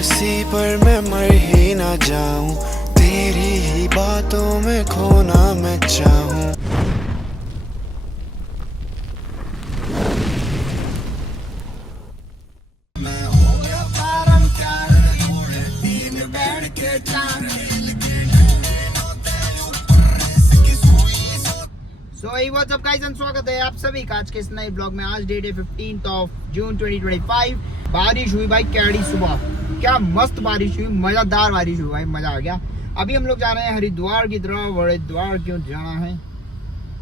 उदासी पर मैं मर ही ना जाऊं, तेरी ही बातों में खोना मैं चाहूं। व्हाट्सअप गाइस एंड स्वागत है आप सभी का आज के इस नए ब्लॉग में। आज डेट है 15 जून 2025। बारिश हुई भाई, कैडी सुबह, क्या मस्त बारिश हुई, मजेदार बारिश हुई भाई, मजा आ गया। अभी हम लोग जा रहे हैं हरिद्वार की तरफ। हरिद्वार क्यों जाना है?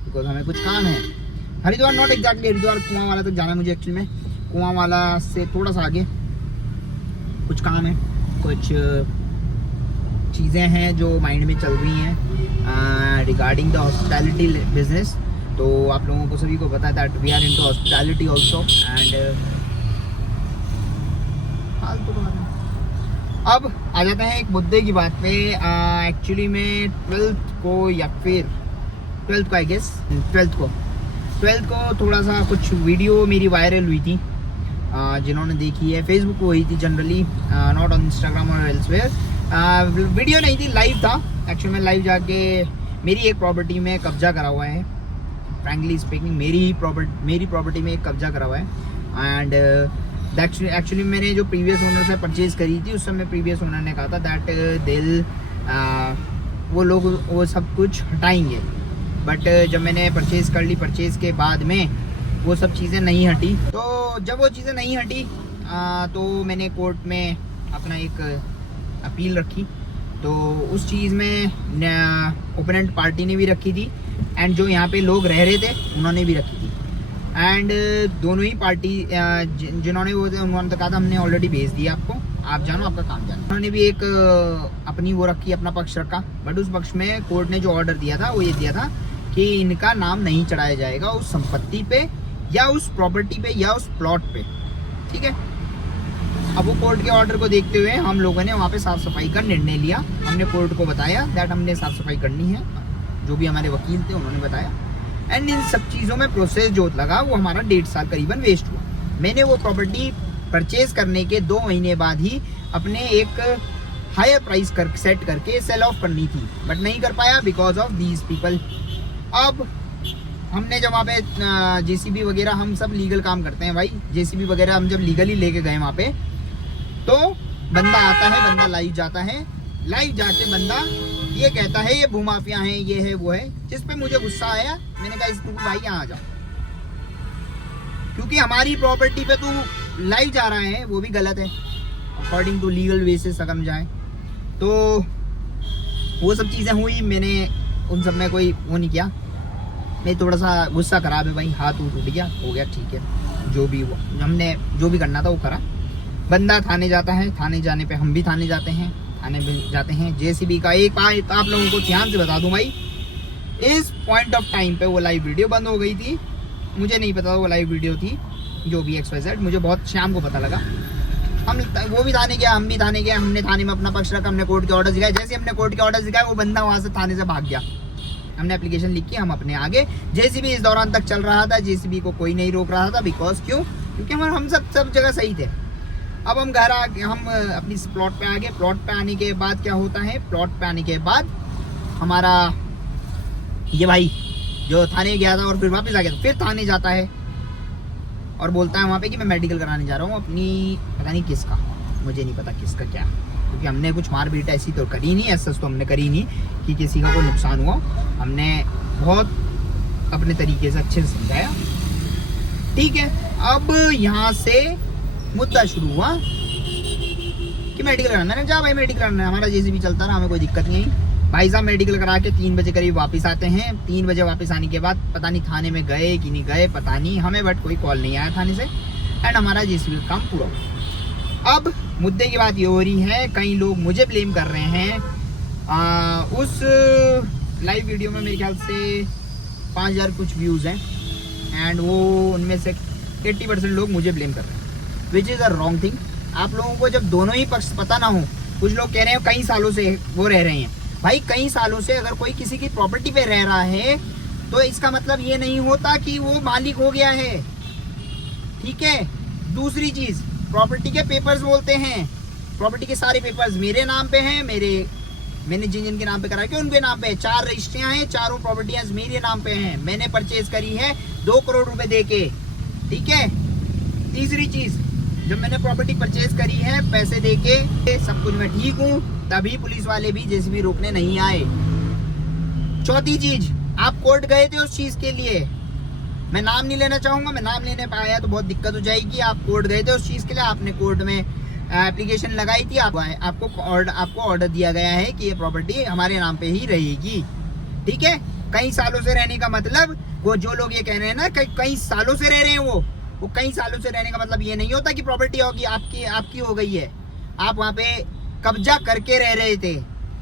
बिकॉज हमें कुछ काम है। हरिद्वार नॉट एग्जैक्टली हरिद्वार, कुआंवाला तक जाना है मुझे एक्चुअली में। कुआंवाला से थोड़ा सा आगे कुछ काम है, कुछ चीज़ें हैं जो माइंड में चल रही हैं रिगार्डिंग द हॉस्पिटैलिटी बिजनेस। तो आप लोगों को सभी को पता है that we are into hospitality also and अब आ जाते हैं एक मुद्दे की बात पे। एक्चुअली में 12th को या फिर 12th को आई गेस 12th को थोड़ा सा कुछ वीडियो मेरी वायरल हुई थी। जिन्होंने देखी है फेसबुक को हुई थी जनरली, नॉट ऑन इंस्टाग्राम और एल्सवेयर। वीडियो नहीं थी, लाइव था एक्चुअली में। लाइव जाके मेरी एक प्रॉपर्टी में कब्जा करा हुआ है। फ्रैंकली स्पीकिंग मेरी प्रॉपर्टी में एक कब्जा करा हुआ है। एंड एक्चुअली मैंने जो प्रीवियस ओनर से परचेज करी थी, उस समय प्रीवियस ओनर ने कहा था दैट वो लोग वो सब कुछ हटाएंगे। बट जब मैंने परचेज कर ली, परचेज के बाद में वो सब चीज़ें नहीं हटी। तो जब वो चीज़ें नहीं हटी तो मैंने कोर्ट में अपना एक अपील रखी। तो उस चीज़ में ओपोनेंट पार्टी ने भी रखी थी एंड जो यहाँ पे लोग रह रहे थे उन्होंने भी रखी थी। एंड दोनों ही पार्टी जिन्होंने वो थे उन्होंने तो कहा था हमने ऑलरेडी भेज दिया आपको, आप जानो, आपका काम जानो। उन्होंने भी एक अपनी वो रखी, अपना पक्ष रखा। बट उस पक्ष में कोर्ट ने जो ऑर्डर दिया था वो ये दिया था कि इनका नाम नहीं चढ़ाया जाएगा उस संपत्ति पे या उस प्रॉपर्टी पे या उस प्लॉट पे, ठीक है। अब वो कोर्ट के ऑर्डर को देखते हुए हम लोगों ने वहाँ पे साफ सफाई का निर्णय लिया। हमने कोर्ट को बताया दैट हमने साफ सफाई करनी है, जो भी हमारे वकील थे उन्होंने बताया। एंड इन सब चीज़ों में प्रोसेस जो लगा वो हमारा 1.5 साल करीबन वेस्ट हुआ। मैंने वो प्रॉपर्टी परचेज करने के 2 महीने बाद ही अपने एक हायर प्राइस सेट करके सेल ऑफ करनी थी, बट नहीं कर पाया बिकॉज ऑफ दीज पीपल। अब हमने जब वहाँ पे जेसीबी वगैरह, हम सब लीगल काम करते हैं भाई, जेसीबी वगैरह हम जब लीगली लेके गए वहाँ पे, तो बंदा आता है, बंदा लाइव जाता है, लाइव जाके बंदा ये कहता है ये भूमाफिया हैं, ये है वो है। जिस पे मुझे गुस्सा आया, मैंने कहा इस भाई यहाँ आ जाओ, क्योंकि हमारी प्रॉपर्टी पे तू लाइव जा रहा है, वो भी गलत है अकॉर्डिंग टू लीगल बेसिस अगर हम जाए तो। वो सब चीज़ें हुई, मैंने उन सब में कोई वो नहीं किया। मैं थोड़ा सा गुस्सा खराब है भाई, हाथ उठ गया, हो गया ठीक है, जो भी हुआ हमने जो भी करना था वो करा। बंदा थाने जाता है, थाने जाने पे हम भी थाने जाते हैं, थाने में जाते हैं। जेसीबी का एक आप लोगों को ध्यान से बता दूं भाई, इस पॉइंट ऑफ टाइम पे वो लाइव वीडियो बंद हो गई थी। मुझे नहीं पता वो लाइव वीडियो थी, जो भी XYZ, मुझे बहुत शाम को पता लगा। वो भी थाने गया, हम भी थाने गए। हमने थाने में अपना पक्ष रखा, हमने कोर्ट के ऑर्डर दिखाए। जैसे हमने कोर्ट के ऑर्डर दिखाए वो बंदा वहाँ से थाने से भाग गया। हमने एप्लीकेशन लिख के हम अपने आगे। जेसीबी इस दौरान तक चल रहा था, जेसीबी को कोई नहीं रोक रहा था। बिकॉज क्योंकि हम सब जगह सही थे। अब हम घर आके हम अपनी प्लॉट पे आ गए। प्लॉट पे आने के बाद क्या होता है, प्लॉट पे आने के बाद हमारा ये भाई जो थाने गया था और फिर वापस आ गया, तो फिर थाने जाता है और बोलता है वहाँ पे कि मैं मेडिकल कराने जा रहा हूँ अपनी, पता नहीं किसका, मुझे नहीं पता किसका क्या, क्योंकि हमने कुछ मारपीट ऐसी तो करी नहीं, ऐसा तो हमने करी नहीं कि किसी का कोई नुकसान हुआ। हमने बहुत अपने तरीके से अच्छे से समझाया, ठीक है। अब यहाँ से मुद्दा शुरू हुआ कि मेडिकल कराना है। जा भाई मेडिकल कराना है, हमारा जेसीबी चलता रहा, हमें कोई दिक्कत नहीं। भाई साहब मेडिकल करा के 3 बजे करीब वापस आते हैं। 3 बजे वापस आने के बाद पता नहीं थाने में गए कि नहीं गए, पता नहीं हमें, बट कोई कॉल नहीं आया थाने से। एंड हमारा जेसीबी का काम पूरा हुआ। अब मुद्दे की बात ये हो रही है, कई लोग मुझे ब्लेम कर रहे हैं। उस लाइव वीडियो में मेरे ख्याल से 5000 कुछ व्यूज़ हैं एंड वो उनमें से 80% लोग मुझे ब्लेम कर रहे हैं, which is a wrong thing. आप लोगों को जब दोनों ही पक्ष पता ना हो, कुछ लोग कह रहे हैं कई सालों से वो रह रहे हैं। भाई कई सालों से अगर कोई किसी की प्रॉपर्टी पे रह रहा है तो इसका मतलब ये नहीं होता कि वो मालिक हो गया है, ठीक है। दूसरी चीज, प्रॉपर्टी के पेपर्स बोलते हैं, प्रॉपर्टी के सारे पेपर्स मेरे नाम पे हैं, मैंने जिन जिन के नाम पे करा के उनके नाम पे 4 रजिस्ट्रियां हैं, चारों प्रॉपर्टियां मेरे नाम पे हैं। मैंने परचेज करी है 2 करोड़ रुपए दे के, ठीक है। तीसरी चीज, जब मैंने प्रॉपर्टी परचेज करी है पैसे दे के, सब कुछ मैं ठीक हूँ, तभी पुलिस वाले भी जेसीबी रोकने नहीं आए। चौथी चीज, आप कोर्ट गए थे उस चीज के लिए, मैं नाम नहीं लेना चाहूंगा, मैं नाम लेने पाया तो बहुत दिक्कत हो जाएगी। आप कोर्ट गए थे उस चीज के लिए, आपने कोर्ट में एप्लीकेशन लगाई थी, आपको ऑर्डर दिया गया है कि ये प्रॉपर्टी हमारे नाम पे ही रहेगी, ठीक है। कई सालों से रहने का मतलब, वो जो लोग ये कह रहे हैं ना कई सालों से रह रहे हैं, वो कई सालों से रहने का मतलब ये नहीं होता कि प्रॉपर्टी होगी आपकी हो गई है। आप वहाँ पे कब्जा करके रह रहे थे,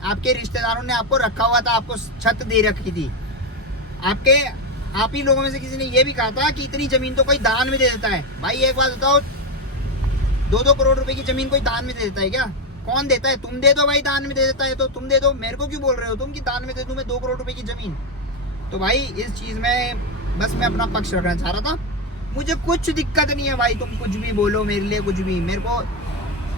आपके रिश्तेदारों ने आपको रखा हुआ था, आपको छत दे रखी थी। आप ही लोगों में से किसी ने ये भी कहा था कि इतनी जमीन तो कोई दान में दे देता है। भाई एक बात बताओ, 2-2 करोड़ रुपए की जमीन कोई दान में दे देता है क्या? कौन देता है? तुम दे दो भाई, दान में दे देता है तो तुम दे दो। मेरे को क्यों बोल रहे हो तुम कि दान में दे दूं मैं 2 करोड़ रुपए की जमीन? तो भाई इस चीज में बस मैं अपना पक्ष रखना चाह रहा था। मुझे कुछ दिक्कत नहीं है भाई, तुम कुछ भी बोलो मेरे लिए, कुछ भी। मेरे को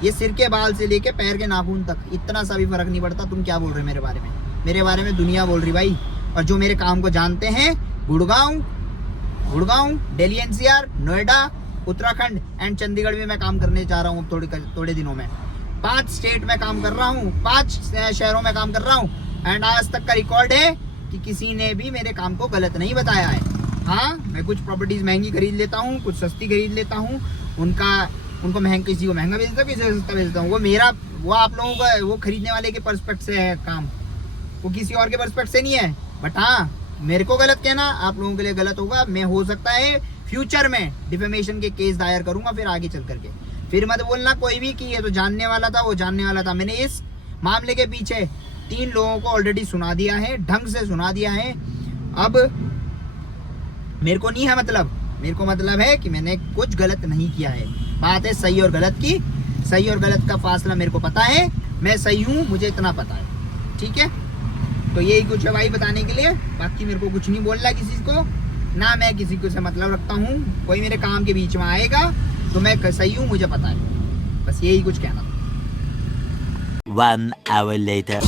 ये सिर के बाल से लेके पैर के नाखून तक इतना सा भी फर्क नहीं पड़ता तुम क्या बोल रहे हो मेरे बारे में। मेरे बारे में दुनिया बोल रही भाई। और जो मेरे काम को जानते हैं, गुड़गांव, दिल्ली एनसीआर, नोएडा, उत्तराखंड एंड चंडीगढ़ में मैं काम करने जा रहा हूँ थोड़े दिनों में। 5 स्टेट में काम कर रहा हूँ, 5 शहरों में काम कर रहा हूँ। एंड आज तक का रिकॉर्ड है कि किसी ने भी मेरे काम को गलत नहीं बताया है। हाँ, मैं कुछ प्रॉपर्टीज महंगी खरीद लेता हूँ, कुछ सस्ती खरीद लेता हूँ, उनको किसी को महंगा बेचता हूँ, किसी को सस्ता बेचता हूँ। वो आप लोगों का, वो खरीदने वाले के पर्सपेक्ट से है काम, वो किसी और के पर्सपेक्ट से नहीं है। बट हाँ, मेरे को गलत कहना आप लोगों के लिए गलत होगा। मैं हो सकता है फ्यूचर में डिफेमेशन के केस दायर करूंगा फिर आगे चल करके। फिर मत बोलना कोई भी कि ये तो जानने वाला था, वो जानने वाला था। मैंने इस मामले के पीछे 3 लोगों को ऑलरेडी सुना दिया है, ढंग से सुना दिया है। अब मेरे को नहीं है मतलब, मेरे को मतलब है कि मैंने कुछ गलत नहीं किया है। बात है सही और गलत की। सही और गलत का फासला मेरे को पता है, मैं सही हूँ, मुझे इतना पता है, ठीक है। तो यही कुछ है भाई बताने के लिए। बाकी मेरे को कुछ नहीं बोलना किसी को, ना मैं किसी को से मतलब रखता हूँ। कोई मेरे काम के बीच में आएगा तो मैं सही हूँ, मुझे पता है। बस यही कुछ कहना था। 1 hour later.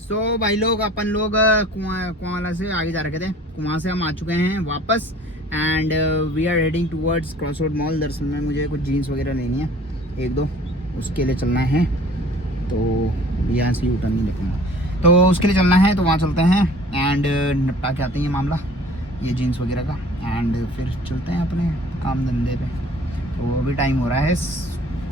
सो भाई लोग, अपन लोग कुआं से आगे जा रखे थे, कुआं से हम आ चुके हैं वापस। And we are heading towards crossroad mall. दरअसल में मुझे कुछ जीन्स वगैरह लेनी है 1-2, उसके लिए चलना है। तो यहाँ से यूटर्न नहीं लेना, तो उसके लिए चलना है, तो वहाँ चलते हैं एंड निपटा के आते हैं ये मामला, ये जीन्स वगैरह का। एंड फिर चलते हैं अपने काम धंधे पे। तो अभी टाइम हो रहा है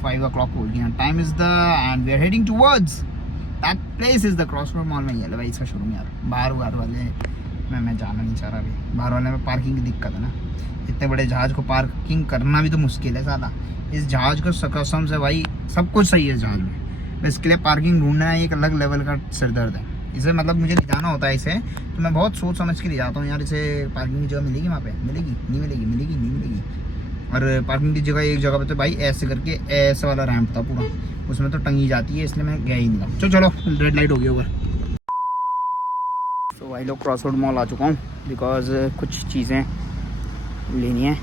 5 o'clock हो गया। Time is the and we are heading towards that place is the crossroad mall में ही है भाई इसका शोरूम। यार बाहर वाले मैं जाना नहीं चाह रहा अभी। बाहर वाले में पार्किंग की दिक्कत है ना, इतने बड़े जहाज़ को पार्किंग करना भी तो मुश्किल है साला। इस जहाज़ को कसम से भाई सब कुछ सही है इस जहाज़ में, बस इसके लिए पार्किंग ढूंढना एक अलग लेवल का सिरदर्द है। इसे मतलब मुझे ले जाना होता है इसे, तो मैं बहुत सोच समझ के ले जाता हूँ यार। इसे पार्किंग की जगह मिलेगी वहाँ पे, मिलेगी नहीं मिलेगी, मिलेगी नहीं मिलेगी। और पार्किंग की जगह एक जगह पे तो भाई ऐसे करके ऐसे वाला रैंप था पूरा, उसमें तो टंगी जाती है, इसलिए मैं गया ही नहीं था। चलो रेड लाइट हो गई ओवर। तो भाई लोग क्रॉसरोड मॉल आ चुका हूँ बिकॉज कुछ चीज़ें लेनी है।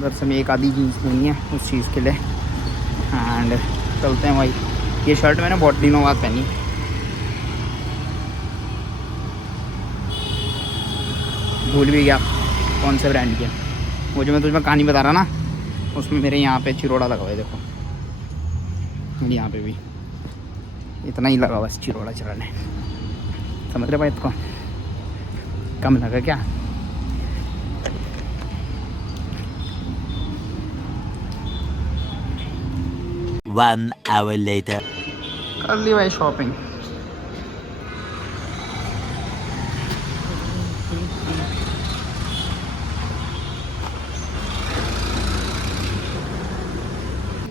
दरअसल में एक आधी जीन्स लेनी है उस चीज़ के लिए। एंड चलते हैं भाई। ये शर्ट मैंने बहुत दिनों बाद पहनी, भूल भी गया कौन से ब्रांड की है। वो जो मैं तुझमें कहानी बता रहा ना, उसमें मेरे यहाँ पे चिरोड़ा लगा हुआ है, देखो यहाँ पे भी इतना ही लगा हुआ है चिरोड़ा चढ़ाने। समझ रहे भाई, इसको कम लगा क्या? One hour later. कर ली भाई शॉपिंग।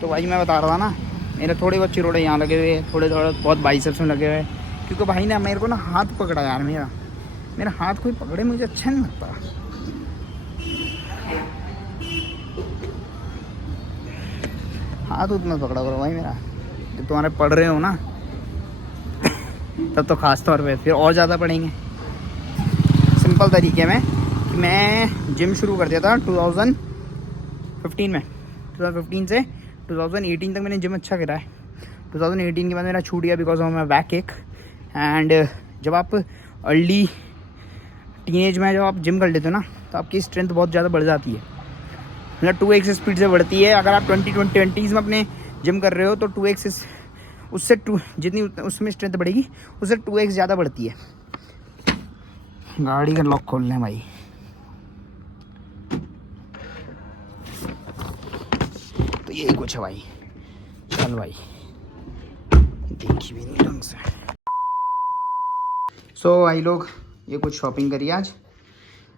तो भाई मैं बता रहा था ना, मेरे थोड़े बहुत चिरोड़े यहाँ लगे हुए, थोड़े बहुत बाइसेप्स में लगे हुए, क्योंकि भाई ना मेरे को ना हाथ पकड़ा यार। मेरा हाथ कोई पकड़े मुझे अच्छा नहीं लगता। हाथ उतना पकड़ा करो भाई मेरा, जब तुम्हारे पढ़ रहे हो ना तब तो ख़ास तौर पे फिर और ज़्यादा पढ़ेंगे। सिंपल तरीके में कि मैं जिम शुरू कर दिया था 2015 में। 2015 से 2018 तक मैंने जिम अच्छा करा है। 2018 के बाद मेरा छूट गया बिकॉज ऑफ माई बैक एक। एंड जब आप अर्ली टीनेज में जब आप जिम कर लेते हो ना, तो आपकी स्ट्रेंथ बहुत ज़्यादा बढ़ जाती है, मतलब 2x स्पीड से बढ़ती है। अगर आप 20s में अपने जिम कर रहे हो तो 2x उससे जितनी उसमें स्ट्रेंथ बढ़ेगी उससे 2x ज़्यादा बढ़ती है। गाड़ी का लॉक खोल लें भाई। तो यही कुछ है भाई। चल भाई, देखी भी नहीं ढंग से। सो भाई लोग, ये कुछ शॉपिंग करी आज।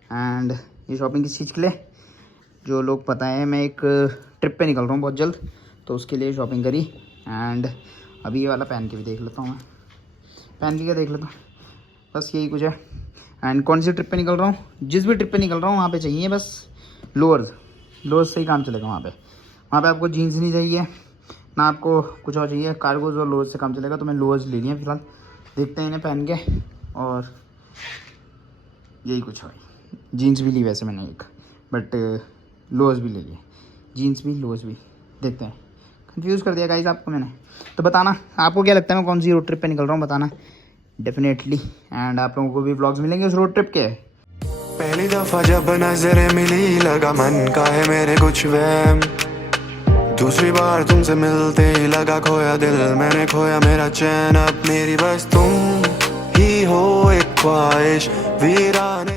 एंड ये शॉपिंग किस चीज़ के लिए, जो लोग पता है मैं एक ट्रिप पे निकल रहा हूँ बहुत जल्द, तो उसके लिए शॉपिंग करी। एंड अभी ये वाला पहन के भी देख लेता हूँ, मैं पहन के क्या देख लेता हूँ, बस यही कुछ है। एंड कौन सी ट्रिप पे निकल रहा हूँ, जिस भी ट्रिप पे निकल रहा हूँ वहाँ पे चाहिए बस लोअर्स से ही काम चलेगा। वहाँ पे आपको जीन्स नहीं चाहिए ना, आपको कुछ और चाहिए, कार्गोज और लोअर्स से काम चलेगा। तो मैं लोअर्स ले लिए फिलहाल, देखते हैं इन्हें पहन के। और यही कुछ है भाई। जीन्स भी ली वैसे मैंने एक, बट लोअर्स भी ले लिए, जीन्स भी लोअर्स भी। देखते हैं, कंफ्यूज कर दिया गाइस आपको मैंने। तो बताना आपको क्या लगता है मैं कौन सी रोड ट्रिप पे निकल रहा हूँ, बताना डेफिनेटली। एंड आप लोगों को भी व्लॉग्स मिलेंगे उस रोड ट्रिप के। पहली दफा जब नजरें मिली लगा मन का है मेरे कुछ वहम, दूसरी बार तुमसे मिलते ही लगा खोया दिल मैंने, खोया मेरा चैन। अब मेरी बस तुम ही हो एक ख्वाहिश वीराने।